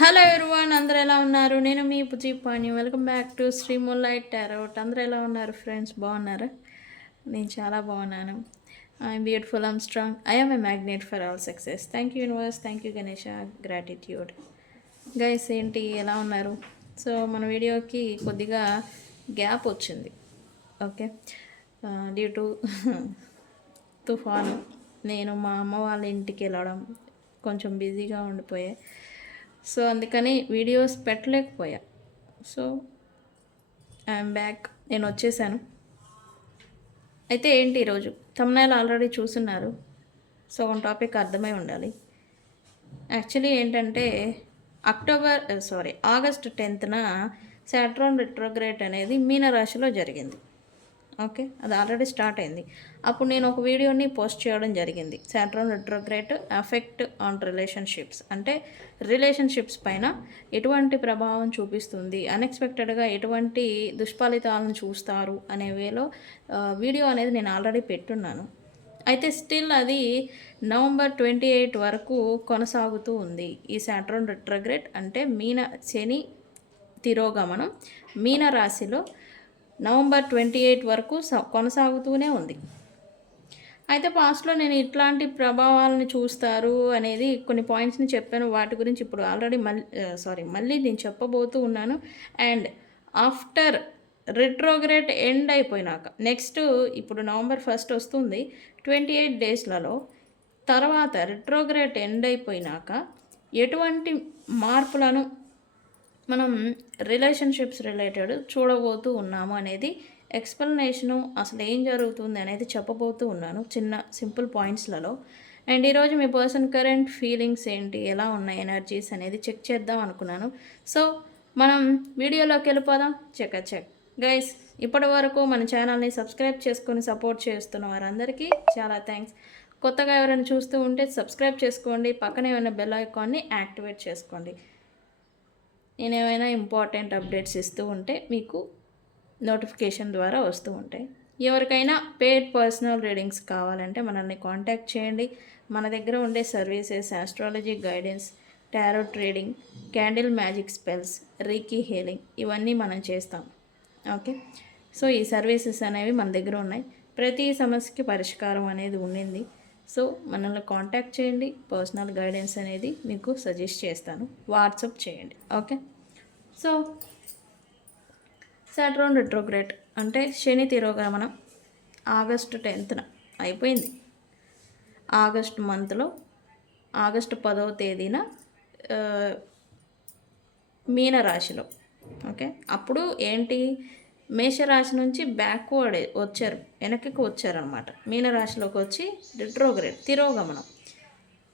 Hello everyone, అందరూ ఎలా ఉన్నారు? నేను మీ పుజీపాని. Welcome back to Sri moonlight tarot. అందరూ ఎలా ఉన్నారు ఫ్రెండ్స్? బాగున్నారా? నేను చాలా బాగున్నాను. I'm beautiful, I'm strong, I'm a magnet for all success. Thank you universe, thank you Ganesha, gratitude. Guys ఏంటి ఎలా ఉన్నారు? సో మన వీడియోకి కొద్దిగా గ్యాప్ వచ్చింది. ఓకే, డ్యూ టు తుఫాను నేను మా అమ్మ వాళ్ళ ఇంటికి వెళ్ళడం కొంచెం బిజీగా ఉండిపోయాయి. సో అందుకని వీడియోస్ పెట్టలేకపోయా. సో ఐఎమ్ బ్యాక్, నేను వచ్చేసాను. అయితే ఏంటి ఈరోజు thumbnail ఆల్రెడీ చూస్తున్నారు. సో ఒక టాపిక్ అర్థమై ఉండాలి. యాక్చువల్లీ ఏంటంటే ఆగస్ట్ 10న సాటర్న్ రిట్రోగ్రేడ్ అనేది మీనరాశిలో జరిగింది. ఓకే, అది ఆల్రెడీ స్టార్ట్ అయింది. అప్పుడు నేను ఒక వీడియోని పోస్ట్ చేయడం జరిగింది. Saturn retrograde effect on relationships, అంటే రిలేషన్షిప్స్ పైన ఎటువంటి ప్రభావం చూపిస్తుంది, అన్ఎక్స్పెక్టెడ్గా ఎటువంటి దుష్ఫలితాలను చూస్తారు అనే వేలో వీడియో అనేది నేను ఆల్రెడీ పెట్టున్నాను. అయితే స్టిల్ అది నవంబర్ 28 వరకు కొనసాగుతూ ఉంది. ఈ సాటర్న్ రిట్రోగ్రేడ్ అంటే శని తిరోగమనం మీన రాశిలో నవంబర్ 28 వరకు కొనసాగుతూనే ఉంది. అయితే పాస్ట్లో నేను ఇట్లాంటి ప్రభావాలను చూస్తారు అనేది కొన్ని పాయింట్స్ని చెప్పాను. వాటి గురించి ఇప్పుడు ఆల్రెడీ మళ్ళీ నేను చెప్పబోతూ ఉన్నాను. అండ్ ఆఫ్టర్ రిట్రోగ్రేడ్ ఎండ్ అయిపోయినాక నెక్స్ట్ ఇప్పుడు నవంబర్ 1 వస్తుంది, 28 డేస్లలో తర్వాత రిట్రోగ్రేడ్ ఎండ్ అయిపోయినాక ఎటువంటి మార్పులను మనం రిలేషన్షిప్స్ రిలేటెడ్ చూడబోతూ ఉన్నాము అనేది ఎక్స్ప్లెనేషను, అసలు ఏం జరుగుతుంది అనేది చెప్పబోతూ ఉన్నాను చిన్న సింపుల్ పాయింట్స్లలో. అండ్ ఈరోజు మీ పర్సన్ కరెంట్ ఫీలింగ్స్ ఏంటి, ఎలా ఉన్నాయి ఎనర్జీస్ అనేది చెక్ చేద్దాం అనుకున్నాను. సో మనం వీడియోలోకి వెళ్ళిపోదాం. చెక్ గైస్, ఇప్పటి వరకు మన ఛానల్ని సబ్స్క్రైబ్ చేసుకొని సపోర్ట్ చేస్తున్న వారందరికీ చాలా థ్యాంక్స్. కొత్తగా ఎవరైనా చూస్తూ ఉంటే సబ్స్క్రైబ్ చేసుకోండి, పక్కనే ఉన్న బెల్ ఐకాన్ని యాక్టివేట్ చేసుకోండి. నేను ఏమైనా ఇంపార్టెంట్ అప్డేట్స్ ఇస్తూ ఉంటే మీకు నోటిఫికేషన్ ద్వారా వస్తూ ఉంటాయి. ఎవరికైనా పెయిడ్ పర్సనల్ రీడింగ్స్ కావాలంటే మనల్ని కాంటాక్ట్ చేయండి. మన దగ్గర ఉండే services astrology guidance, tarot reading, candle magic spells, reiki healing ఇవన్నీ మనం చేస్తాం. ఓకే, సో ఈ సర్వీసెస్ అనేవి మన దగ్గర ఉన్నాయి. ప్రతి సమస్యకి పరిష్కారం అనేది ఉండింది. సో మనల్ని కాంటాక్ట్ చేయండి. పర్సనల్ గైడెన్స్ అనేది మీకు సజెస్ట్ చేస్తాను, వాట్సాప్ చేయండి. ఓకే, సో సాటర్న్ రిట్రోగ్రేడ్ అంటే శని తిరోగమనం ఆగస్టు 10న అయిపోయింది. ఆగస్ట్ మంత్లో ఆగస్టు 10వ తేదీన మీనరాశిలో. ఓకే, అప్పుడు ఏంటి మేషరాశి నుంచి బ్యాక్వర్డ్ వచ్చారు, వెనక్కి వచ్చారనమాట. మీనరాశిలోకి వచ్చి రిట్రోగ్రేడ్ తిరోగమనం,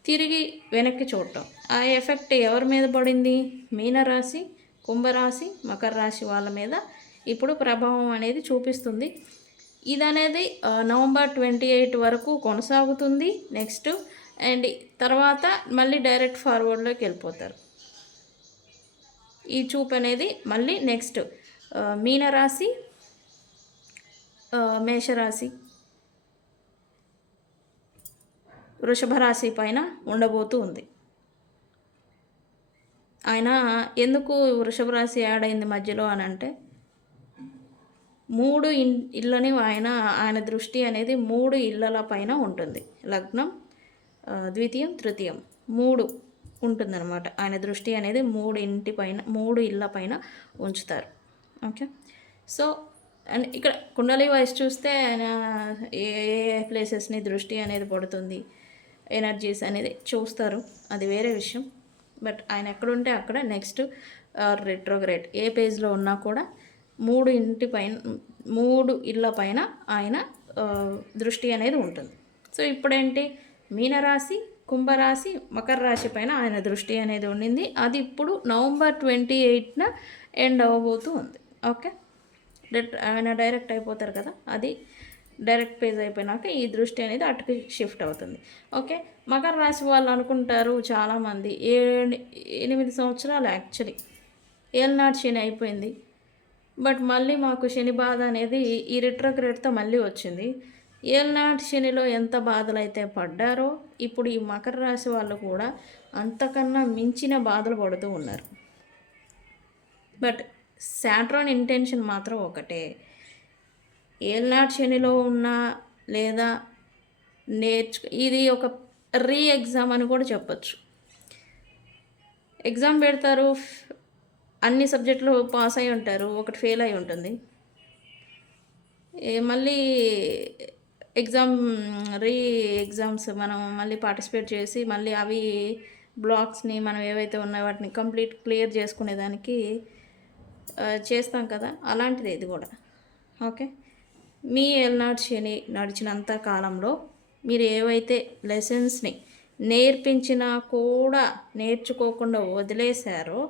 తిరిగి వెనక్కి చూడటం. ఆ ఎఫెక్ట్ ఎవరి మీద పడింది? మీనరాశి, కుంభరాశి, మకర రాశి వాళ్ళ మీద ఇప్పుడు ప్రభావం అనేది చూపిస్తుంది. ఇది అనేది నవంబర్ 28 వరకు కొనసాగుతుంది. నెక్స్ట్ అండ్ తర్వాత మళ్ళీ డైరెక్ట్ ఫార్వర్డ్లోకి వెళ్ళిపోతారు. ఈ చూపు అనేది మళ్ళీ నెక్స్ట్ మీనరాశి, మేషరాశి, వృషభ రాశి పైన ఉండబోతూ ఉంది. ఆయన ఎందుకు వృషభ రాశి యాడ్ అయింది మధ్యలో అని అంటే, 3 ఇళ్ళని ఆయన దృష్టి అనేది 3 ఇళ్ళల పైన ఉంటుంది. లగ్నం, ద్వితీయం, తృతీయం 3 ఉంటుందన్నమాట. ఆయన దృష్టి అనేది 3 ఇళ్ళ పైన ఉంచుతారు. ఓకే, సో అండ్ ఇక్కడ కుండలి వైస్ చూస్తే ఆయన ఏ ప్లేసెస్ని దృష్టి అనేది పడుతుంది, ఎనర్జీస్ అనేది చూస్తారు, అది వేరే విషయం. బట్ ఆయన ఎక్కడుంటే అక్కడ నెక్స్ట్ రిట్రోగ్రేడ్ ఏ పేజ్లో ఉన్నా కూడా 3 ఇళ్ళ పైన ఆయన దృష్టి అనేది ఉంటుంది. సో ఇప్పుడేంటి మీనరాశి, కుంభరాశి, మకర రాశి పైన ఆయన దృష్టి అనేది ఉండింది. అది ఇప్పుడు నవంబర్ 28న ఎండ్ అవ్వబోతూ ఉంది. ఓకే, ఆయన డైరెక్ట్ అయిపోతారు కదా, అది డైరెక్ట్ పేజ్ అయిపోయినాక ఈ దృష్టి అనేది అటుకి షిఫ్ట్ అవుతుంది. ఓకే, మకర రాశి వాళ్ళు అనుకుంటారు చాలామంది 8 సంవత్సరాలు యాక్చువల్లీ ఏళ్ళనాటి శని అయిపోయింది. బట్ మళ్ళీ మాకు శని బాధ అనేది ఈ రిట్రోగ్రేడ్తో మళ్ళీ వచ్చింది. ఏళ్ళనాటి శనిలో ఎంత బాధలు అయితే పడ్డారో ఇప్పుడు ఈ మకర రాశి వాళ్ళు కూడా అంతకన్నా మించిన బాధలు పడుతూ ఉన్నారు. బట్ సాట్రాన్ ఇంటెన్షన్ మాత్రం ఒకటే, ఏల్నాటి శనిలో ఉన్నా లేదా ఇది ఒక రీ ఎగ్జామ్ అని కూడా చెప్పచ్చు. ఎగ్జామ్ పెడతారు, అన్ని సబ్జెక్టులు పాస్ అయి ఉంటారు, ఒకటి ఫెయిల్ అయి ఉంటుంది. మళ్ళీ రీ ఎగ్జామ్స్ మనం మళ్ళీ పార్టిసిపేట్ చేసి మళ్ళీ అవి బ్లాక్స్ని మనం ఏవైతే ఉన్నాయో వాటిని క్లియర్ చేసుకునేదానికి చేస్తాం కదా, అలాంటిది ఇది కూడా. ఓకే, మీ ఏల్నాటి శని నడిచినంత కాలంలో మీరు ఏవైతే లెసన్స్ని నేర్పించినా కూడా నేర్చుకోకుండా వదిలేశారో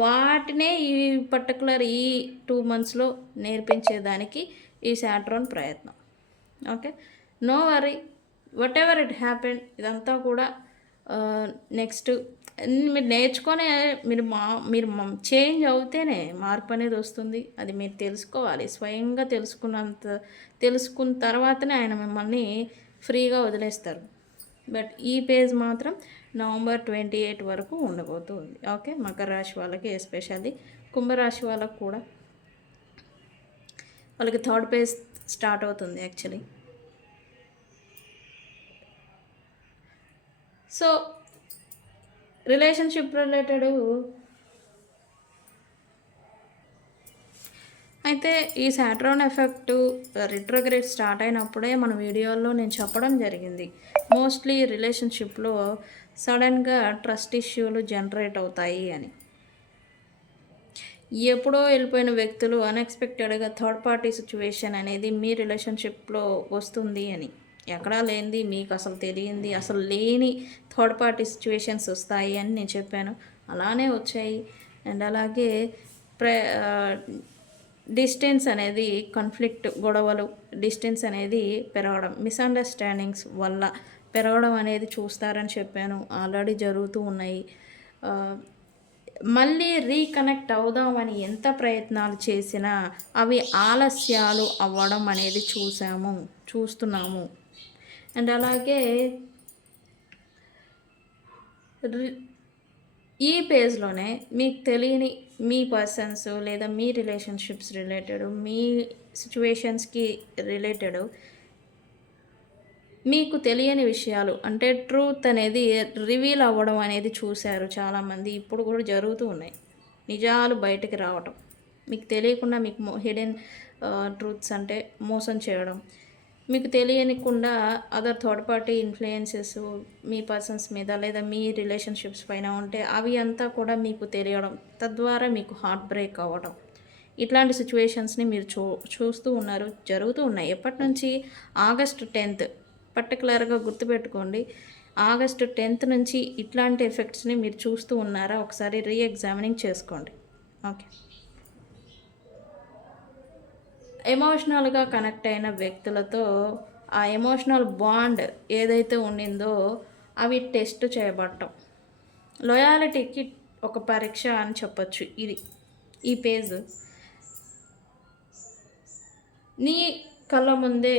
వాటినే ఈ పర్టికులర్ ఈ 2 monthsలో నేర్పించేదానికి ఈ సాట్రాన్ ప్రయత్నం. Okay, no worry, whatever it happen, ఇదంతా కూడా నెక్స్ట్ మీరు నేర్చుకొని మీరు చేంజ్ అవుతేనే మార్పు అనేది వస్తుంది. అది మీరు తెలుసుకోవాలి. స్వయంగా తెలుసుకున్న తర్వాతనే ఆయన మిమ్మల్ని ఫ్రీగా వదిలేస్తారు. బట్ ఈ పేజ్ మాత్రం November 28 వరకు ఉండబోతుంది. ఓకే, మకర రాశి వాళ్ళకి ఎస్పెషల్లీ, కుంభరాశి వాళ్ళకు కూడా వాళ్ళకి 3rd పేజ్ స్టార్ట్ అవుతుంది యాక్చువల్లీ. సో రిలేషన్షిప్ రిలేటెడ్ అయితే ఈ సాట్రాన్ ఎఫెక్ట్ రిట్రోగ్రేడ్ స్టార్ట్ అయినప్పుడే మన వీడియోలో నేను చెప్పడం జరిగింది. మోస్ట్లీ రిలేషన్షిప్లో సడన్గా ట్రస్ట్ ఇష్యూలు జనరేట్ అవుతాయి అని. ఎప్పుడో వెళ్ళిపోయిన వ్యక్తులు అన్ఎక్స్పెక్టెడ్గా థర్డ్ పార్టీ సిచ్యువేషన్ అనేది మీ రిలేషన్షిప్లో వస్తుంది అని. ఎక్కడా లేనిది, మీకు అసలు తెలియంది, అసలు లేని థర్డ్ పార్టీ సిచ్యువేషన్స్ వస్తాయి అని నేను చెప్పాను. అలానే వచ్చాయి. అండ్ అలాగే డిస్టెన్స్ అనేది, కాన్ఫ్లిక్ట్, గొడవలు, డిస్టెన్స్ అనేది పెరగడం, మిస్అండర్స్టాండింగ్స్ వల్ల పెరగడం అనేది చూస్తారని చెప్పాను. ఆల్రెడీ జరుగుతూ ఉన్నాయి. మళ్ళీ రీకనెక్ట్ అవుదామని ఎంత ప్రయత్నాలు చేసినా అవి ఆలస్యాలు అవ్వడం అనేది చూస్తున్నాము. అండ్ అలాగే ఈ పేజ్లోనే మీకు తెలియని మీ పర్సన్స్ లేదా మీ రిలేషన్షిప్స్ రిలేటెడ్, మీ సిచ్యువేషన్స్కి రిలేటెడ్ మీకు తెలియని విషయాలు, అంటే ట్రూత్ అనేది రివీల్ అవ్వడం అనేది చూశారు చాలామంది. ఇప్పుడు కూడా జరుగుతూ ఉన్నాయి. నిజాలు బయటకు రావటం, మీకు తెలియకుండా మీకు హిడెన్ ట్రూత్స్ అంటే మోసం చేయడం, మీకు తెలియనికుండా అదర్ థర్డ్ పార్టీ ఇన్ఫ్లుయెన్సెస్ మీ పర్సన్స్ మీద లేదా మీ రిలేషన్షిప్స్ పైన ఉంటే అవి అంతా కూడా మీకు తెలియడం, తద్వారా మీకు హార్ట్ బ్రేక్ అవ్వడం, ఇట్లాంటి సిచ్యువేషన్స్ని మీరు చూస్తూ ఉన్నారు, జరుగుతూ ఉన్నాయి. ఎప్పటి నుంచి? August 10th పర్టికులర్గా గుర్తుపెట్టుకోండి. August 10th నుంచి ఇట్లాంటి ఎఫెక్ట్స్ని మీరు చూస్తూ ఉన్నారా? ఒకసారి రీఎగ్జామినింగ్ చేసుకోండి. ఓకే, ఎమోషనల్గా కనెక్ట్ అయిన వ్యక్తులతో ఆ ఎమోషనల్ బాండ్ ఏదైతే ఉండిందో అవి టెస్ట్ చేయబడటం, లాయాలిటీకి ఒక పరీక్ష అని చెప్పచ్చు. ఈ పేజ్ నీ కళ్ళ ముందే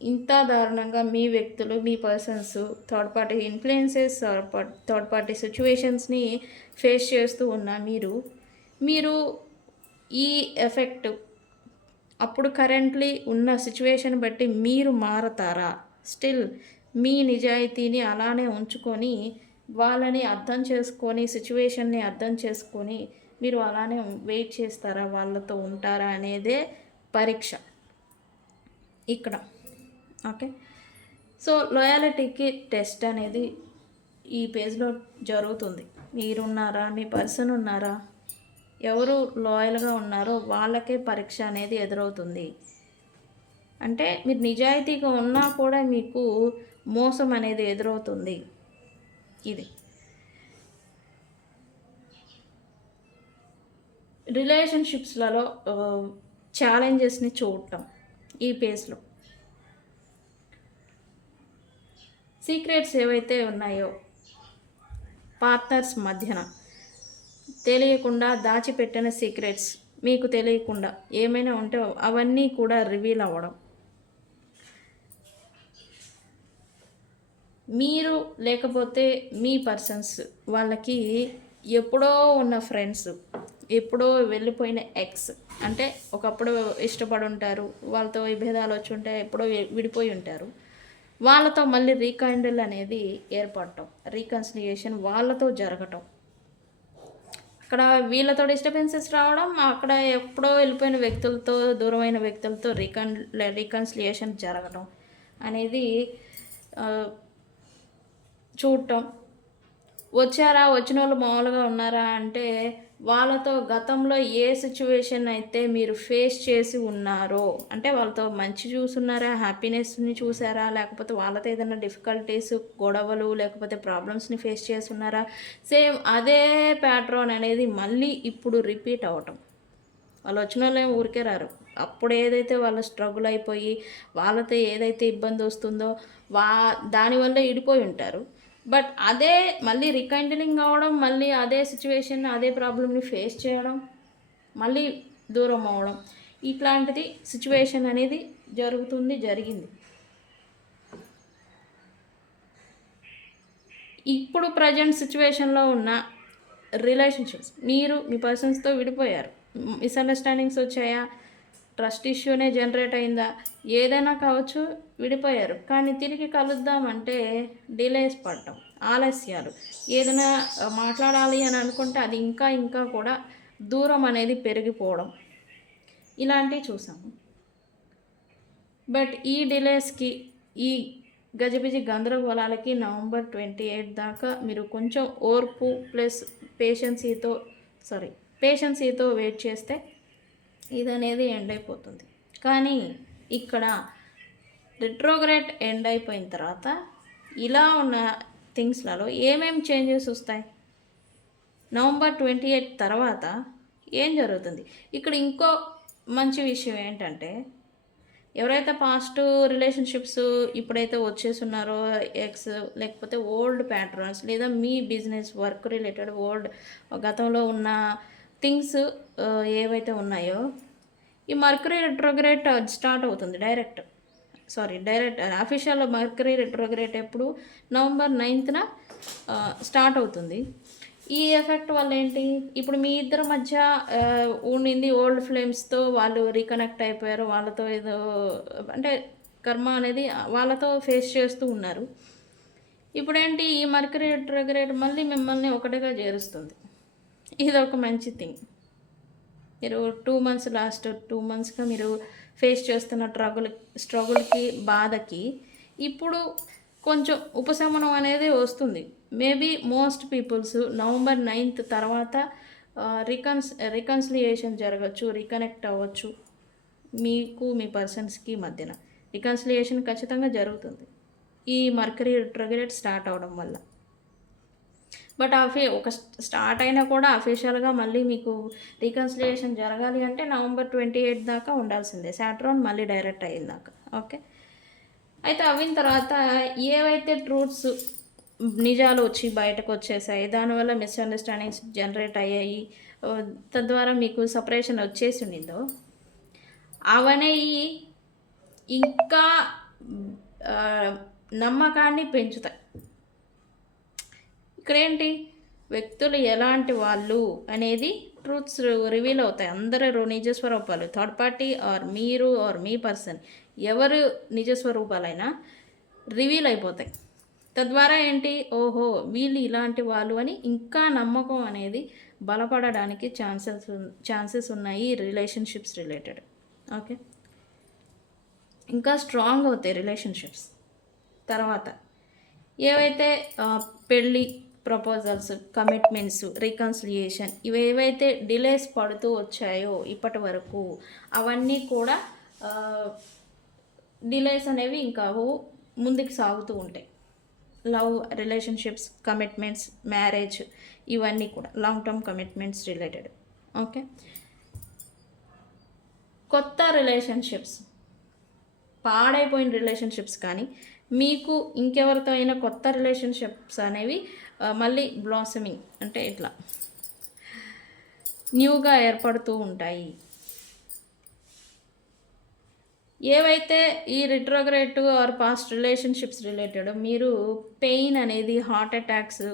ఇంత దారుణంగా మీ వ్యక్తులు, మీ persons third party influences, third party సిచ్యువేషన్స్ని ఫేస్ చేస్తూ ఉన్న మీరు ఈ ఎఫెక్ట్ అప్పుడు కరెంట్లీ ఉన్న సిచ్యువేషన్ బట్టి మీరు మారతారా? స్టిల్ మీ నిజాయితీని అలానే ఉంచుకొని వాళ్ళని అర్థం చేసుకొని, సిచ్యువేషన్ని అర్థం చేసుకొని మీరు అలానే వెయిట్ చేస్తారా, వాళ్ళతో ఉంటారా అనేదే పరీక్ష ఇక్కడ. ఓకే, సో లాయాలిటీకి టెస్ట్ అనేది ఈ పేజ్లో జరుగుతుంది. మీరున్నారా, మీ పర్సన్ ఉన్నారా, ఎవరు లాయల్గా ఉన్నారో వాళ్ళకే పరీక్ష అనేది ఎదురవుతుంది. అంటే మీరు నిజాయితీగా ఉన్నా కూడా మీకు మోసం అనేది ఎదురవుతుంది. ఇది రిలేషన్షిప్స్లలో ఛాలెంజెస్ని చూడటం ఈ పేజ్లో. సీక్రెట్స్ ఏవైతే ఉన్నాయో పార్ట్నర్స్ మధ్యన తెలియకుండా దాచిపెట్టిన సీక్రెట్స్, మీకు తెలియకుండా ఏమైనా ఉంటే అవన్నీ కూడా రివీల్ అవ్వడం, మీరు లేకపోతే మీ పర్సన్స్ వాళ్ళకి ఎప్పుడో ఉన్న ఫ్రెండ్స్, ఎప్పుడో వెళ్ళిపోయిన ఎక్స్, అంటే ఒకప్పుడు ఇష్టపడి ఉంటారు, వాళ్ళతో విభేదాలు వచ్చి ఉంటాయి, ఎప్పుడో విడిపోయి ఉంటారు, వాళ్ళతో మళ్ళీ రీకైండిల్ అనేది ఏర్పడటం, రీకన్సిలియేషన్ వాళ్ళతో జరగటం, అక్కడ వీళ్ళతో డిస్టర్బెన్సెస్ రావడం, అక్కడ ఎప్పుడో వెళ్ళిపోయిన వ్యక్తులతో, దూరమైన వ్యక్తులతో రీకన్సిలియేషన్ జరగటం అనేది చూడటం. వచ్చారా, వచ్చిన వాళ్ళు మామూలుగా ఉన్నారా అంటే వాళ్ళతో గతంలో ఏ సిచ్యువేషన్ అయితే మీరు ఫేస్ చేసి ఉన్నారో, అంటే వాళ్ళతో మంచి చూసున్నారా, హ్యాపీనెస్ని చూసారా, లేకపోతే వాళ్ళతో ఏదైనా డిఫికల్టీస్, గొడవలు, లేకపోతే ప్రాబ్లమ్స్ని ఫేస్ చేసి ఉన్నారా, సేమ్ అదే ప్యాట్రన్ అనేది మళ్ళీ ఇప్పుడు రిపీట్ అవ్వటం. వాళ్ళు వచ్చిన వాళ్ళే ఊరికే రారు. అప్పుడు ఏదైతే వాళ్ళు స్ట్రగుల్ అయిపోయి వాళ్ళతో ఏదైతే ఇబ్బంది వస్తుందో దానివల్ల ఇడిపోయి ఉంటారు. బట్ అదే మళ్ళీ రికైండిలింగ్ అవ్వడం, మళ్ళీ అదే సిచ్యువేషన్, అదే ప్రాబ్లమ్ని ఫేస్ చేయడం, మళ్ళీ దూరం అవ్వడం, ఇట్లాంటిది సిచ్యువేషన్ అనేది జరిగింది. ఇప్పుడు ప్రజెంట్ సిచ్యువేషన్లో ఉన్న రిలేషన్షిప్స్, మీరు మీ పర్సన్స్తో విడిపోయారు, మిస్అండర్స్టాండింగ్స్ వచ్చాయా, ట్రస్ట్ ఇష్యూనే జనరేట్ అయిందా, ఏదైనా కావచ్చు, విడిపోయారు, కానీ తిరిగి కలుద్దామంటే డిలేస్ పడటం, ఆలస్యాలు, ఏదైనా మాట్లాడాలి అని అనుకుంటే అది ఇంకా కూడా దూరం అనేది పెరిగిపోవడం, ఇలాంటివి చూసాము. బట్ ఈ డిలేస్కి, ఈ గజిబిజి గందరగోళాలకి నవంబర్ 28 దాకా మీరు కొంచెం ఓర్పు ప్లస్ పేషెన్సీతో వెయిట్ చేస్తే ఇది అనేది ఎండ్ అయిపోతుంది. కానీ ఇక్కడ రిట్రోగ్రేడ్ ఎండ్ అయిపోయిన తర్వాత ఇలా ఉన్న థింగ్స్లలో ఏమేమి చేంజెస్ వస్తాయి, నవంబర్ 28 తర్వాత ఏం జరుగుతుంది? ఇక్కడ ఇంకో మంచి విషయం ఏంటంటే, ఎవరైతే పాస్ట్ రిలేషన్షిప్స్ ఇప్పుడైతే వచ్చేస్తున్నారో, ఎక్స్ లేకపోతే ఓల్డ్ ప్యాటర్న్స్, లేదా మీ బిజినెస్ వర్క్ రిలేటెడ్ గతంలో ఉన్న థింగ్స్ ఏవైతే ఉన్నాయో, ఈ మర్కరీ రెట్రోగ్రేట్ స్టార్ట్ అవుతుంది. డైరెక్ట్ అఫీషియల్ మర్కరీ రెట్రోగ్రేట్ ఎప్పుడు నవంబర్ 9న స్టార్ట్ అవుతుంది. ఈ ఎఫెక్ట్ వల్ల ఏంటి, ఇప్పుడు మీ ఇద్దరి మధ్య ఉండింది ఓల్డ్ ఫ్లేమ్స్తో, వాళ్ళు రీకనెక్ట్ అయిపోయారు, వాళ్ళతో ఏదో అంటే కర్మ అనేది వాళ్ళతో ఫేస్ చేస్తూ ఉన్నారు. ఇప్పుడేంటి, ఈ మర్కరీ రెట్రోగ్రేట్ మళ్ళీ మిమ్మల్ని ఒకటిగా చేరుస్తుంది. ఇది ఒక మంచి థింగ్. మీరు లాస్ట్ 2 మంత్స్గా మీరు ఫేస్ చేస్తున్న స్ట్రగుల్కి, బాధకి ఇప్పుడు కొంచెం ఉపశమనం అనేది వస్తుంది. Maybe most peoples November 9th తర్వాత రికన్సిలియేషన్ జరగచ్చు, రీకనెక్ట్ అవ్వచ్చు. మీకు మీ పర్సన్స్కి మధ్యన రికన్సిలియేషన్ ఖచ్చితంగా జరుగుతుంది ఈ మర్కరీ రెట్రోగ్రేడ్ స్టార్ట్ అవడం వల్ల. బట్ ఒక స్టార్ట్ అయినా కూడా అఫీషియల్గా మళ్ళీ మీకు రీకన్సిలియేషన్ జరగాలి అంటే నవంబర్ 28 దాకా ఉండాల్సిందే, సాటర్న్ మళ్ళీ డైరెక్ట్ అయ్యిందాక. ఓకే, అయితే అయిన తర్వాత ఏవైతే ట్రూత్స్, నిజాలు వచ్చి బయటకు వచ్చేసాయి, దానివల్ల మిస్అండర్స్టాండింగ్స్ జనరేట్ అయ్యాయి, తద్వారా మీకు సపరేషన్ వచ్చేసి ఉండిందో, అవనేవి ఇంకా నమ్మకాన్ని పెంచుతాయి. ఇక్కడేంటి, వ్యక్తులు ఎలాంటి వాళ్ళు అనేది ట్రూత్స్ రివీల్ అవుతాయి. అందరూ నిజస్వరూపాలు, థర్డ్ పార్టీ ఆర్ మీరు ఆర్ మీ పర్సన్, ఎవరు నిజస్వరూపాలైనా రివీల్ అయిపోతాయి. తద్వారా ఏంటి, ఓహో వీళ్ళు ఇలాంటి వాళ్ళు అని ఇంకా నమ్మకం అనేది బలపడడానికి ఛాన్సెస్ ఉన్నాయి రిలేషన్షిప్స్ రిలేటెడ్. ఓకే, ఇంకా స్ట్రాంగ్ అవుతాయి రిలేషన్షిప్స్. తర్వాత ఏవైతే పెళ్ళి ప్రపోజల్స్, కమిట్మెంట్స్, రీకన్సిలియేషన్ ఇవేవైతే డిలేస్ పడుతూ వచ్చాయో ఇప్పటి వరకు, అవన్నీ కూడా డిలేస్ అనేవి ఇంకా ముందుకు సాగుతూ ఉంటాయి. లవ్ రిలేషన్షిప్స్, కమిట్మెంట్స్, మ్యారేజ్, ఇవన్నీ కూడా long term commitments related. Okay, కొత్త రిలేషన్షిప్స్, పాడైపోయిన రిలేషన్షిప్స్ కానీ మీకు ఇంకెవరితో అయినా కొత్త రిలేషన్షిప్స్ అనేవి మళ్ళీ బ్లాసమింగ్, అంటే ఇట్లా న్యూగా ఏర్పడుతూ ఉంటాయి. ఏవైతే ఈ retrograde or past relationships related మీరు పెయిన్ అనేది, heart attacks,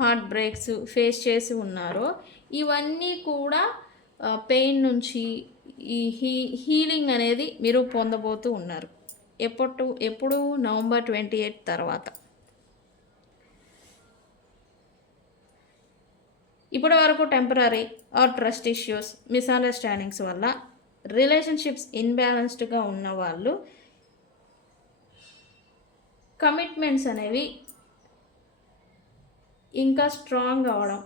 heart breaks face చేసి ఉన్నారో ఇవన్నీ కూడా పెయిన్ నుంచి ఈ హీలింగ్ అనేది మీరు పొందబోతూ ఉన్నారు. ఎప్పుడు నవంబర్ 28 తర్వాత. ఇప్పటి వరకు temporary are trust issues, misunderstandings వల్ల రిలేషన్షిప్స్ ఇన్బ్యాలెన్స్డ్గా ఉన్న వాళ్ళు కమిట్మెంట్స్ అనేవి ఇంకా స్ట్రాంగ్ అవ్వడం,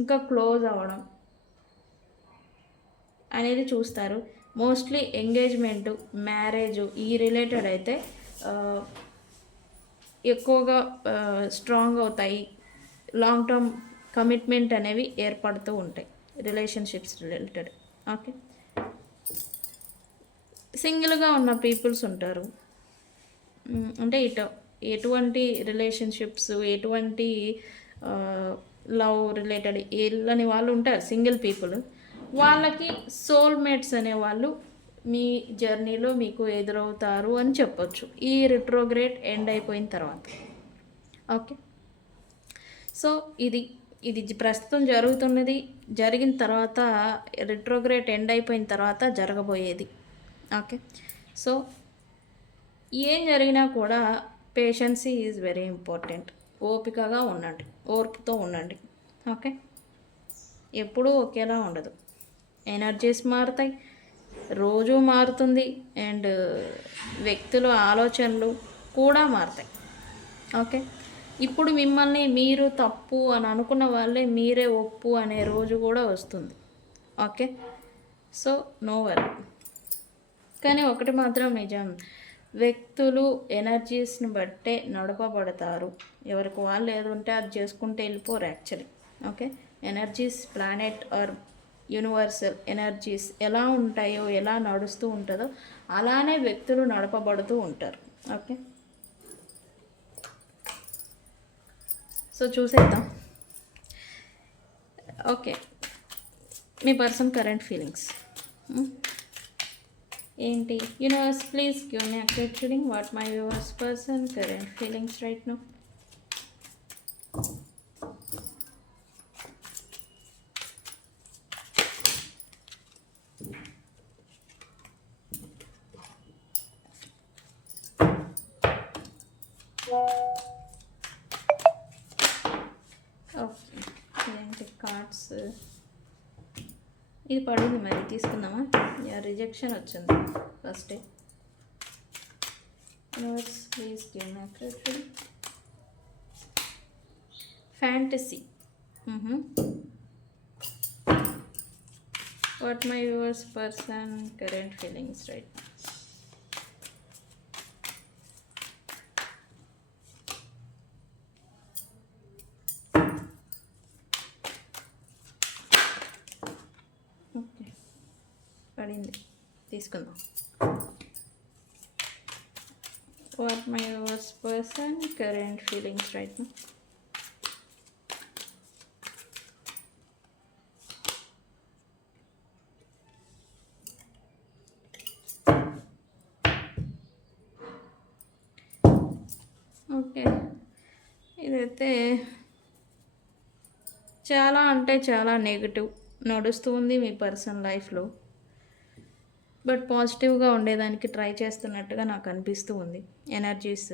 ఇంకా క్లోజ్ అవ్వడం అనేది చూస్తారు. మోస్ట్లీ ఎంగేజ్మెంట్, మ్యారేజ్ ఈ రిలేటెడ్ అయితే ఎక్కువగా స్ట్రాంగ్ అవుతాయి. లాంగ్ టర్మ్ కమిట్మెంట్ అనేవి ఏర్పడుతూ ఉంటాయి రిలేషన్షిప్స్ రిలేటెడ్. ఓకే, సింగిల్గా ఉన్న పీపుల్స్ ఉంటారు. అంటే ఎటువంటి రిలేషన్షిప్స్, ఎటువంటి లవ్ రిలేటెడ్ వెళ్ళని వాళ్ళు ఉంటారు సింగిల్ పీపుల్. వాళ్ళకి సోల్మేట్స్ అనేవాళ్ళు మీ జర్నీలో మీకు ఎదురవుతారు అని చెప్పొచ్చు ఈ రిట్రోగ్రేడ్ ఎండ్ అయిపోయిన తర్వాత. ఓకే, సో ఇది ప్రస్తుతం జరుగుతున్నది. జరిగిన తర్వాత రిట్రోగ్రేడ్ ఎండ్ అయిపోయిన తర్వాత జరగబోయేది. ఓకే, సో ఏం జరిగినా కూడా పేషెన్సీ ఈజ్ వెరీ ఇంపార్టెంట్. ఓపికగా ఉండండి, ఓర్పుతో ఉండండి. ఓకే, ఎప్పుడూ ఒకేలా ఉండదు. ఎనర్జీస్ మారుతాయి, రోజు మారుతుంది, అండ్ వ్యక్తుల ఆలోచనలు కూడా మారుతాయి. ఓకే, ఇప్పుడు మిమ్మల్ని మీరు తప్పు అని అనుకున్న వాళ్ళే మీరే ఒప్పు అనే రోజు కూడా వస్తుంది. Okay, so no worry. కానీ ఒకటి మాత్రం నిజం, వ్యక్తులు ఎనర్జీస్ని బట్టే నడపబడతారు. ఎవరికి వాళ్ళు ఏది ఉంటే అది చేసుకుంటే వెళ్ళిపోరు actually. Okay, energies, planet or universal energies ఎలా ఉంటాయో, ఎలా నడుస్తూ ఉంటుందో అలానే వ్యక్తులు నడపబడుతూ ఉంటారు. ఓకే, సో చూసేద్దాం. ఓకే, మీ పర్సన్ కరెంట్ ఫీలింగ్స్ ఏంటి? Universe please give me accurate reading what my viewers person current feelings right now. Okay, ఏంటి కార్డ్స్ ఇది పడింది, మరి తీసుకుందామా? రిజెక్షన్ వచ్చింది first. Universe please give me accurate reading. Fantasy. What my viewers person current feelings right. Okay, పడింది, తీసుకుందాం. What my viewers person current feelings right now. Okay, ఇదైతే చాలా అంటే చాలా నెగిటివ్ నడుస్తూ ఉంది మీ పర్సన్ లైఫ్లో. బట్ పాజిటివ్గా ఉండేదానికి ట్రై చేస్తున్నట్టుగా నాకు అనిపిస్తూ ఉంది ఎనర్జీస్.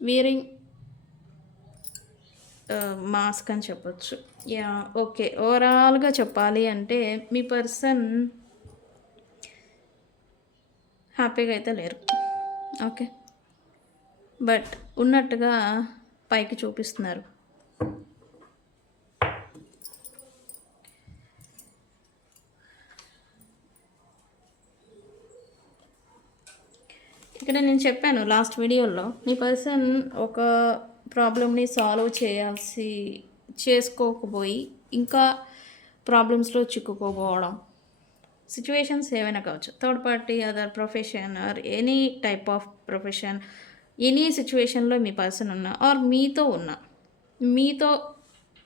వీరింగ్ మాస్క్ అని చెప్పొచ్చు. యా, ఓకే, ఓవరాల్గా చెప్పాలి అంటే మీ పర్సన్ హ్యాపీగా అయితే లేరు. ఓకే, బట్ ఉన్నట్టుగా పైకి చూపిస్తున్నారు. ఇక్కడ నేను చెప్పాను లాస్ట్ వీడియోలో, మీ పర్సన్ ఒక ప్రాబ్లమ్ని సాల్వ్ చేసుకోకపోయి ఇంకా ప్రాబ్లమ్స్లో చిక్కుకోపోవడం, సిచ్యువేషన్స్ ఏమైనా కావచ్చు, third party, other profession or any type of profession, any సిచ్యువేషన్లో మీ పర్సన్ ఉన్నా ఆర్ మీతో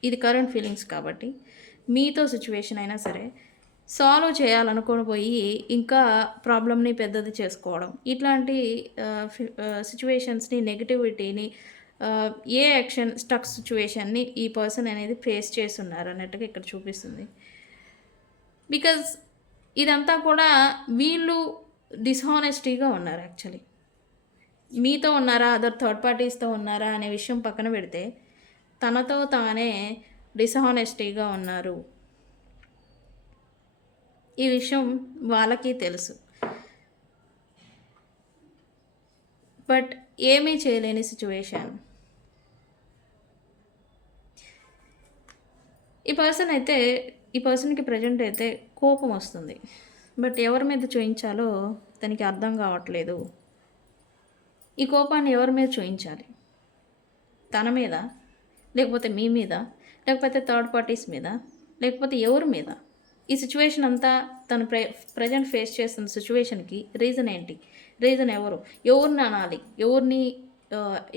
ఇది కరెంట్ ఫీలింగ్స్ కాబట్టి మీతో సిచ్యువేషన్ అయినా సరే సాల్వ్ చేయాలనుకొని పోయి ఇంకా ప్రాబ్లమ్‌ని పెద్దది చేసుకోవడం. ఇట్లాంటి సిట్యుయేషన్స్‌ని, నెగటివిటీని ఏ యాక్షన్ స్టక్ సిట్యుయేషన్‌ని ఈ పర్సన్ అనేది ఫేస్ చేసున్నారన్నట్టుగా ఇక్కడ చూపిస్తుంది. బికాజ్ ఇదంతా కూడా వీళ్ళు డిస్‌హానెస్టీగా ఉన్నారు యాక్చువల్లీ. మీతో ఉన్నారా? అదర్ థర్డ్ పార్టీస్‌తో ఉన్నారా? అనే విషయం పక్కన పెడితే, తనతో తానే డిస్‌హానెస్టీగా ఉన్నారు. ఈ విషయం వాళ్ళకి తెలుసు. బట్ ఏమీ చేయలేని సిట్యుయేషన్. ఈ పర్సన్‌కి ప్రెజెంట్ అయితే కోపం వస్తుంది. బట్ ఎవరి మీద చూయించాలో తనకి అర్థం కావట్లేదు. ఈ కోపాన్ని ఎవరి మీద చూయించాలి? తన మీద? లేకపోతే మీ మీద? లేకపోతే థర్డ్ పార్టీస్ మీద? లేకపోతే ఎవరి మీద? ఈ సిట్యుయేషన్ అంతా తను ప్రెజెంట్ ఫేస్ చేస్తున్న సిట్యుయేషన్‌కి రీజన్ ఏంటి? రీజన్ ఎవరు? ఎవరిని అనాలి?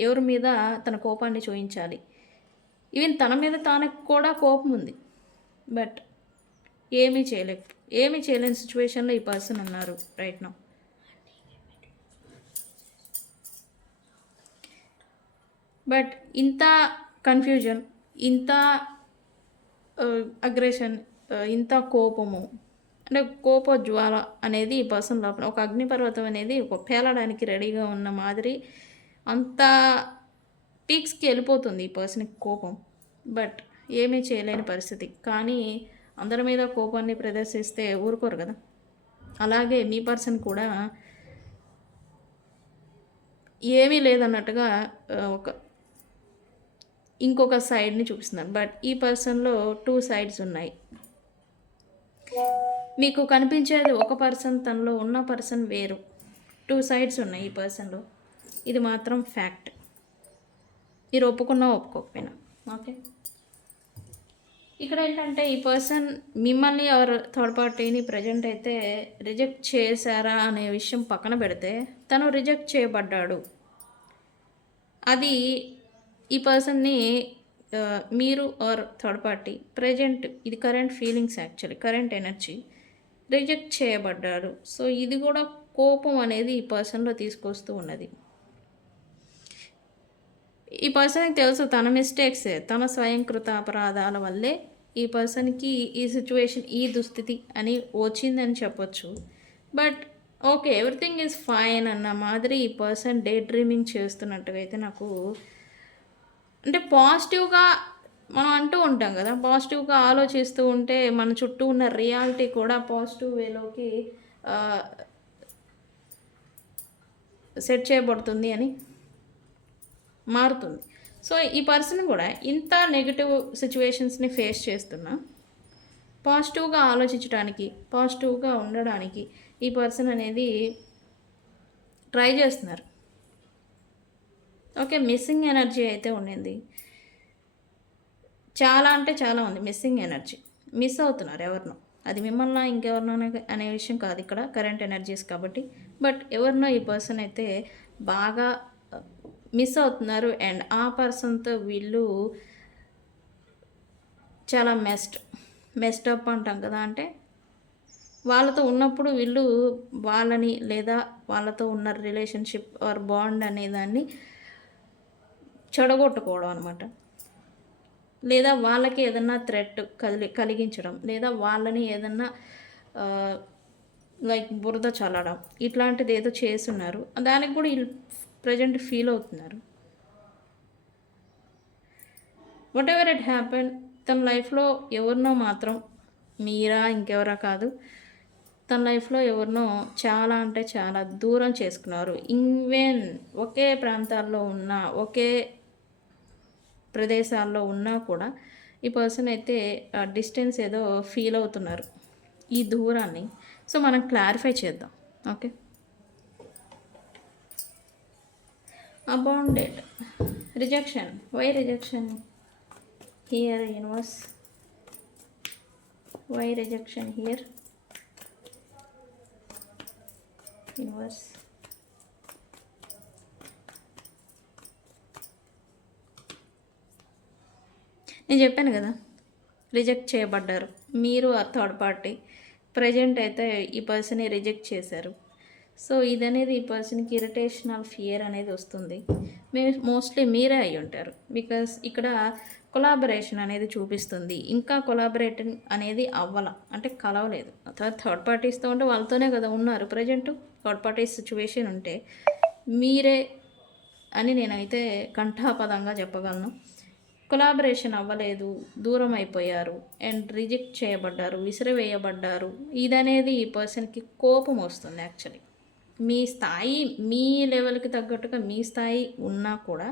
ఎవరి మీద తన కోపాన్ని చూయించాలి? ఈవెన్ తన మీద తనకు కూడా కోపం ఉంది. బట్ ఏమీ చేయలేని సిట్యుయేషన్‌లో ఈ పర్సన్ ఉన్నారు రైట్ నౌ. బట్ ఇంత కన్‌ఫ్యూజన్, ఇంత అగ్రెషన్, ఇంత కోపము అంటే కోపోజ్వాల అనేది ఈ పర్సన్ లోపల ఒక అగ్నిపర్వతం అనేది పేలడానికి రెడీగా ఉన్న మాదిరి అంత పీక్స్‌కి వెళ్ళిపోతుంది ఈ పర్సన్‌కి కోపం. బట్ ఏమీ చేయలేని పరిస్థితి. కానీ అందరి మీద కోపాన్ని ప్రదర్శిస్తే ఊరుకోరు కదా! అలాగే మీ పర్సన్ కూడా ఏమీ లేదన్నట్టుగా ఇంకొక సైడ్‌ని చూపిస్తున్నారు. బట్ ఈ పర్సన్‌లో 2 సైడ్స్ ఉన్నాయి. మీకు కనిపించేది ఒక పర్సన్, తనలో ఉన్న పర్సన్ వేరు. 2 సైడ్స్ ఉన్నాయి ఈ పర్సన్‌లో. ఇది మాత్రం ఫ్యాక్ట్. మీరు ఒప్పుకున్నా ఒప్పుకోకపోయినా. ఓకే. ఇక్కడ ఏంటంటే ఈ పర్సన్ మిమ్మల్ని ఆర్ థర్డ్ పార్టీని ప్రెజెంట్ అయితే రిజెక్ట్ చేశారా అనే విషయం పక్కన పెడితే తను రిజెక్ట్ చేయబడ్డాడు. అది ఈ పర్సన్‌ని మీరు ఆర్ థర్డ్ పార్టీ ప్రెజెంట్ ఇది current feelings actually current energy reject చేయబడ్డాడు. సో ఇది కూడా కోపం అనేది ఈ పర్సన్‌లో తీసుకొస్తూ ఉన్నది. ఈ పర్సన్‌కి తెలుసు తన మిస్టేక్సే, తన స్వయంకృత అపరాధాల వల్లే ఈ పర్సన్‌కి ఈ సిట్యుయేషన్, ఈ దుస్థితి అని వచ్చిందని చెప్పొచ్చు. But okay, everything is fine అన్న మాదిరి ఈ పర్సన్ డే డ్రీమింగ్ చేస్తున్నట్టుగా అయితే నాకు అంటే పాజిటివ్‌గా మనం అంటూ ఉంటాం కదా! పాజిటివ్‌గా ఆలోచిస్తూ ఉంటే మన చుట్టూ ఉన్న రియాలిటీ కూడా పాజిటివ్ వేలోకి సెట్ చేయబడుతుంది అని మారుతుంది. సో ఈ పర్సన్ కూడా ఇంత నెగటివ్ సిట్యుయేషన్స్‌ని ఫేస్ చేస్తున్నా పాజిటివ్‌గా ఆలోచించడానికి, పాజిటివ్‌గా ఉండడానికి ఈ పర్సన్ అనేది ట్రై చేస్తున్నారు. ఓకే. మిస్సింగ్ ఎనర్జీ అయితే ఉండింది. చాలా అంటే చాలా ఉంది మిస్సింగ్ ఎనర్జీ. మిస్ అవుతున్నారు ఎవరినో. అది మిమ్మల్నా ఇంకెవరినో అనే విషయం కాదు ఇక్కడ కరెంట్ ఎనర్జీస్ కాబట్టి. బట్ ఎవరినో ఈ పర్సన్ అయితే బాగా మిస్ అవుతున్నారు. అండ్ ఆ పర్సన్‌తో వీళ్ళు చాలా మెస్డ్ అప్ అంటాం కదా! అంటే వాళ్ళతో ఉన్నప్పుడు వీళ్ళు వాళ్ళని లేదా వాళ్ళతో ఉన్న రిలేషన్‌షిప్ ఆర్ బాండ్ అనేదాన్ని చెడగొట్టుకోవడం అనమాట. లేదా వాళ్ళకి ఏదన్నా థ్రెట్ కలిగించడం, లేదా వాళ్ళని ఏదన్నా లైక్ బురద చల్లడం ఇట్లాంటిది ఏదో చేసున్నారు. దానికి కూడా వీళ్ళు ప్రెజెంట్ ఫీల్ అవుతున్నారు. వాట్ ఎవర్ ఇట్ హ్యాపెన్ తన లైఫ్లో ఎవరినో మాత్రం మీరా ఇంకెవరా కాదు, తన లైఫ్లో ఎవరినో చాలా అంటే చాలా దూరం చేసుకున్నారు. ఈవెన్ ఒకే ప్రాంతాల్లో ఉన్న ఒకే ప్రదేశాల్లో ఉన్నా కూడా ఈ పర్సన్ అయితే డిస్టెన్స్ ఏదో ఫీల్ అవుతున్నారు ఈ దూరాన్ని. సో మనం క్లారిఫై చేద్దాం. Okay. Abounded rejection. Why rejection here universe? Why rejection here universe? నేను చెప్పాను కదా రిజెక్ట్ చేయబడ్డారు మీరు ఆ థర్డ్ పార్టీ. ప్రజెంట్ అయితే ఈ పర్సన్ని రిజెక్ట్ చేశారు. సో ఇదనేది ఈ పర్సన్కి ఇరిటేషనల్ ఫియర్ అనేది వస్తుంది. మోస్ట్లీ మీరే అయి ఉంటారు. బికాస్ ఇక్కడ కొలాబరేషన్ అనేది చూపిస్తుంది. ఇంకా కొలాబరేటింగ్ అనేది అవ్వాల, అంటే కలవలేదు. థర్డ్ పార్టీస్తో ఉంటే వాళ్ళతోనే కదా ఉన్నారు ప్రజెంట్. థర్డ్ పార్టీస్ సిచ్యువేషన్ ఉంటే మీరే అని నేనైతే కంఠాపదంగా చెప్పగలను. కొలాబరేషన్ అవ్వలేదు, దూరం అయిపోయారు అండ్ రిజెక్ట్ చేయబడ్డారు, విసిరివేయబడ్డారు. ఇదనేది ఈ పర్సన్కి కోపం వస్తుంది. యాక్చువల్లీ మీ స్థాయి, మీ లెవెల్కి తగ్గట్టుగా మీ స్థాయి ఉన్నా కూడా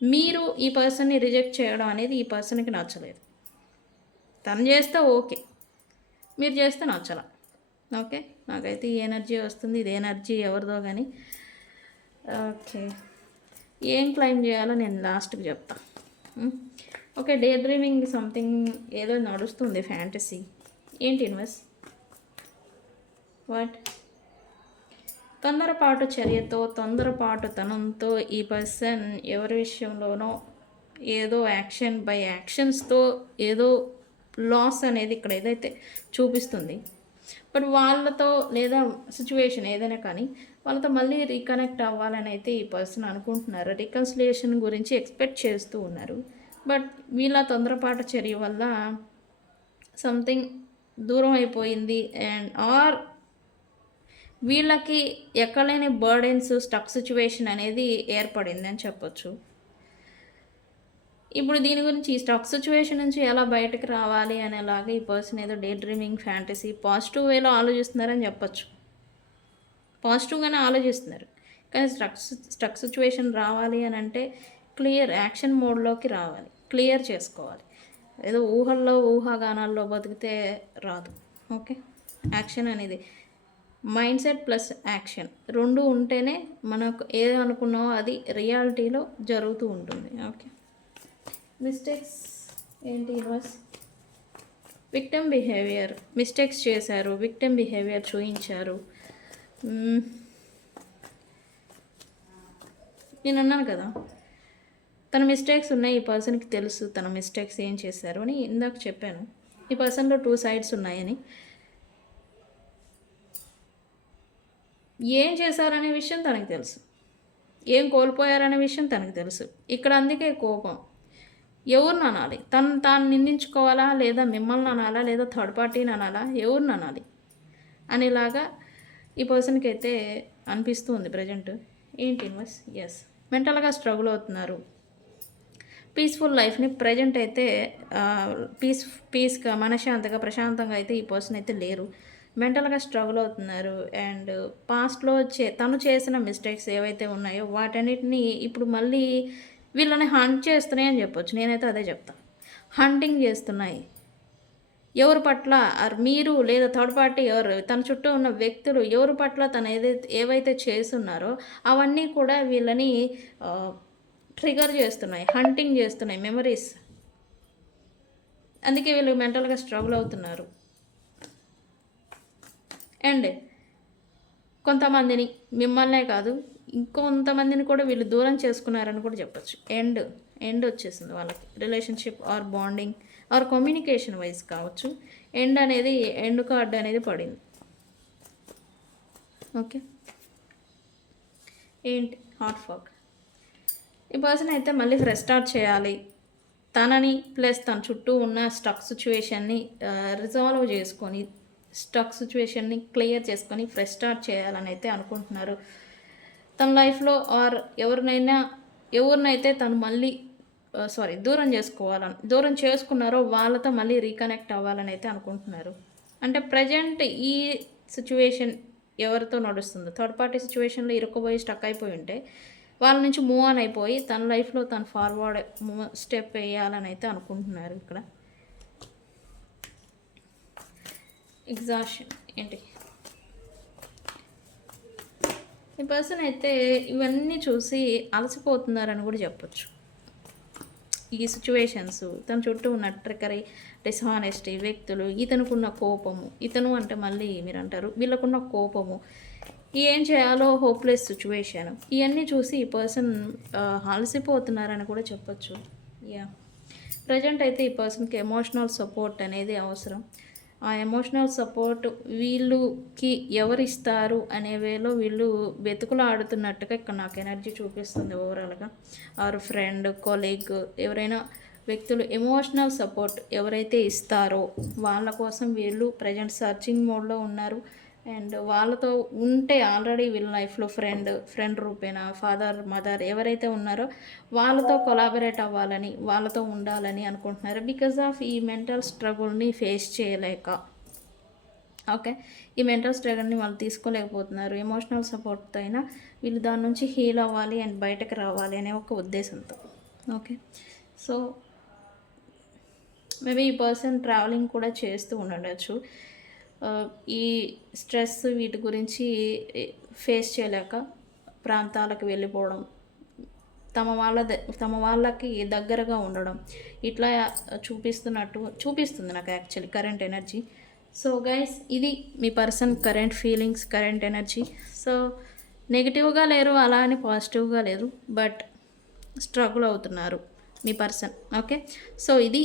మీరు ఈ పర్సన్ని రిజెక్ట్ చేయడం అనేది ఈ పర్సన్కి నచ్చలేదు. తను చేస్తే ఓకే, మీరు చేస్తే నచ్చల. ఓకే, నాకైతే ఈ ఎనర్జీ వస్తుంది. ఇది ఎనర్జీ ఎవరిదో కానీ. ఓకే, ఏం క్లైమ్ చేయాలో నేను లాస్ట్కి చెప్తా. ఓకే, డే డ్రీమింగ్ సంథింగ్ ఏదో నడుస్తుంది, ఫ్యాంటసీ. ఏంటి ఇన్వెస్ వాట్? తొందరపాటు చర్యతో, తొందరపాటుతనంతో ఈ పర్సన్ ఎవరి విషయంలోనో ఏదో యాక్షన్ బై యాక్షన్స్తో ఏదో లాస్ అనేది ఇక్కడ ఏదైతే చూపిస్తుంది. బట్ వాళ్ళతో లేదా సిచ్యువేషన్ ఏదైనా కానీ వాళ్ళతో మళ్ళీ రీకనెక్ట్ అవ్వాలని అయితే ఈ పర్సన్ అనుకుంటున్నారు. రికన్సిలియేషన్ గురించి ఎక్స్పెక్ట్ చేస్తూ ఉన్నారు. బట్ వీళ్ళ తొందరపాటు చర్య వల్ల సంథింగ్ దూరం అయిపోయింది అండ్ ఆర్ వీళ్ళకి ఎక్కలేని బర్డెన్స్, స్టక్ సిచ్యువేషన్ అనేది ఏర్పడింది అని చెప్పొచ్చు. ఇప్పుడు దీని గురించి ఈ స్టక్ సిచ్యువేషన్ నుంచి ఎలా బయటకు రావాలి అనేలాగా ఈ పర్సన్ ఏదో డే డ్రీమింగ్, ఫ్యాంటసీ పాజిటివ్ వేలో ఆలోచిస్తున్నారని చెప్పొచ్చు. పాజిటివ్గానే ఆలోచిస్తున్నారు. కానీ స్టక్ సిచ్యువేషన్ రావాలి అని అంటే క్లియర్ యాక్షన్ మోడ్లోకి రావాలి, క్లియర్ చేసుకోవాలి. ఏదో ఊహల్లో, ఊహాగానాల్లో బతికితే రాదు. ఓకే, యాక్షన్ అనేది మైండ్ సెట్ ప్లస్ యాక్షన్ రెండు ఉంటేనే మనకు ఏది అనుకున్నామో అది రియాలిటీలో జరుగుతూ ఉంటుంది. ఓకే, మిస్టేక్స్ ఏంటి యూనివర్స్? విక్టిమ్ బిహేవియర్, మిస్టేక్స్ చేశారు, విక్టిమ్ బిహేవియర్ చూపించారు. నేను అన్నాను కదా, తన మిస్టేక్స్ ఉన్నాయి, ఈ పర్సన్కి తెలుసు తన మిస్టేక్స్ ఏం చేశారు అని ఇందాక చెప్పాను. ఈ పర్సన్లో 2 sides ఉన్నాయని. ఏం చేశారనే విషయం తనకు తెలుసు, ఏం కోల్పోయారనే విషయం తనకు తెలుసు. ఇక్కడ అందుకే కోపం. ఎవరిని అనాలి? తాను నిందించుకోవాలా, లేదా మిమ్మల్ని అనాలా, లేదా థర్డ్ పార్టీని అనాలా, ఎవరిని అనాలి అనేలాగా ఈ పర్సన్కి అయితే అనిపిస్తుంది ప్రజెంట్. ఏంటి ఇన్వెస్? ఎస్, మెంటల్గా స్ట్రగుల్ అవుతున్నారు. పీస్ఫుల్ లైఫ్ని ప్రజెంట్ అయితే పీస్గా, మనశ్శాంతిగా, ప్రశాంతంగా అయితే ఈ పర్సన్ అయితే లేరు. మెంటల్గా స్ట్రగుల్ అవుతున్నారు అండ్ పాస్ట్లో తను చేసిన మిస్టేక్స్ ఏవైతే ఉన్నాయో వాటన్నిటిని ఇప్పుడు మళ్ళీ వీళ్ళని హంట్ చేస్తున్నాయి అని చెప్పొచ్చు. నేనైతే అదే చెప్తాను, హంటింగ్ చేస్తున్నాయి. ఎవరి పట్ల మీరు లేదా థర్డ్ పార్టీ ఎవరు, తన చుట్టూ ఉన్న వ్యక్తులు ఎవరి పట్ల తను ఏవైతే చేస్తున్నారో అవన్నీ కూడా వీళ్ళని ట్రిగర్ చేస్తున్నాయి, హంటింగ్ చేస్తున్నాయి మెమరీస్. అందుకే వీళ్ళు మెంటల్గా స్ట్రగుల్ అవుతున్నారు. అండ్ కొంతమందిని, మిమ్మల్నే కాదు ఇంకొంతమందిని కూడా వీళ్ళు దూరం చేసుకున్నారని కూడా చెప్పచ్చు. ఎండ్ వచ్చేసింది వాళ్ళకి, relationship or bonding or communication wise కావచ్చు. ఎండ్ కార్డ్ అనేది పడింది. ఓకే, ఏంటి హార్ట్ ఫాక్? ఈ పర్సన్ అయితే మళ్ళీ ఫ్రెష్ స్టార్ట్ చేయాలి. తనని ప్లస్ తన చుట్టూ ఉన్న స్టక్ సిచ్యువేషన్ని రిజాల్వ్ చేసుకొని, స్టక్ సిచ్యువేషన్ని క్లియర్ చేసుకొని ఫ్రెష్ స్టార్ట్ చేయాలని అయితే అనుకుంటున్నారు. తన లైఫ్లో ఆర్ ఎవరినైతే తను మళ్ళీ దూరం చేసుకున్నారో వాళ్ళతో మళ్ళీ రీకనెక్ట్ అవ్వాలని అయితే అనుకుంటున్నారు. అంటే ప్రజెంట్ ఈ సిచ్యువేషన్ ఎవరితో నడుస్తుందో, థర్డ్ పార్టీ సిచ్యువేషన్లో ఇరుక్కుపోయి స్టక్ అయిపోయి ఉంటే వాళ్ళ నుంచి మూవ్ ఆన్ అయిపోయి తన లైఫ్లో తను ఫార్వర్డ్ స్టెప్ వేయాలని అయితే అనుకుంటున్నారు. ఇక్కడ ఎగ్జాషన్ ఏంటి? ఈ పర్సన్ అయితే ఇవన్నీ చూసి అలసిపోతున్నారని కూడా చెప్పొచ్చు. ఈ సిచ్యువేషన్స్, తన చుట్టూ ఉన్న ట్రికరీ, డిస్హానెస్టీ, వ్యక్తులు, ఇతనుకున్న కోపము, ఇతను అంటే మళ్ళీ మీరు అంటారు వీళ్ళకున్న కోపము, ఏం చేయాలో హోప్లెస్ సిచ్యువేషన్, ఇవన్నీ చూసి ఈ పర్సన్ అలసిపోతున్నారని కూడా చెప్పొచ్చు. ప్రజెంట్ అయితే ఈ పర్సన్కి ఎమోషనల్ సపోర్ట్ అనేది అవసరం. ఆ ఎమోషనల్ సపోర్ట్ వీళ్ళకి ఎవరు ఇస్తారు అనే వేలో వీళ్ళు వెతుకులాడుతున్నట్టుగా ఇక్కడ నాకు ఎనర్జీ చూపిస్తుంది ఓవరాల్గా. ఆర్ ఫ్రెండ్, కొలీగ్, ఎవరైనా వ్యక్తులు ఎమోషనల్ సపోర్ట్ ఎవరైతే ఇస్తారో వాళ్ళ కోసం వీళ్ళు ప్రజెంట్ సర్చింగ్ మోడ్లో ఉన్నారు. అండ్ వాళ్ళతో ఉంటే ఆల్రెడీ వీళ్ళ లైఫ్లో ఫ్రెండ్ రూపేణా, ఫాదర్, మదర్ ఎవరైతే ఉన్నారో వాళ్ళతో కొలాబరేట్ అవ్వాలని, వాళ్ళతో ఉండాలని అనుకుంటున్నారు. బికాజ్ ఆఫ్ ఈ మెంటల్ స్ట్రగుల్ని ఫేస్ చేయలేక, ఓకే, ఈ మెంటల్ స్ట్రగుల్ని వాళ్ళు తీసుకోలేకపోతున్నారు. ఎమోషనల్ సపోర్ట్తో అయినా వీళ్ళు దాని నుంచి హీల్ అవ్వాలి అండ్ బయటకు రావాలి అనే ఒక ఉద్దేశంతో. ఓకే, సో మేబీ ఈ పర్సన్ ట్రావెలింగ్ కూడా చేస్తూ ఉండవచ్చు. ఈ స్ట్రెస్ వీటి గురించి ఫేస్ చేయలేక ప్రాంతాలకు వెళ్ళిపోవడం, తమ వాళ్ళకి దగ్గరగా ఉండడం, ఇట్లా చూపిస్తుంది నాకు actually current energy. So guys, ఇది మీ person current feelings, current energy. So నెగిటివ్గా లేరు, అలా అని పాజిటివ్గా లేరు, బట్ స్ట్రగుల్ అవుతున్నారు మీ పర్సన్. ఓకే, సో ఇది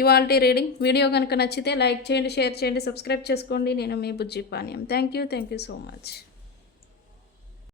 ఇవాల్టి రీడింగ్. వీడియో కనుక నచ్చితే లైక్ చేయండి, షేర్ చేయండి, సబ్స్క్రైబ్ చేసుకోండి. నేను మీ బుజ్జి పానీయం. Thank you so much.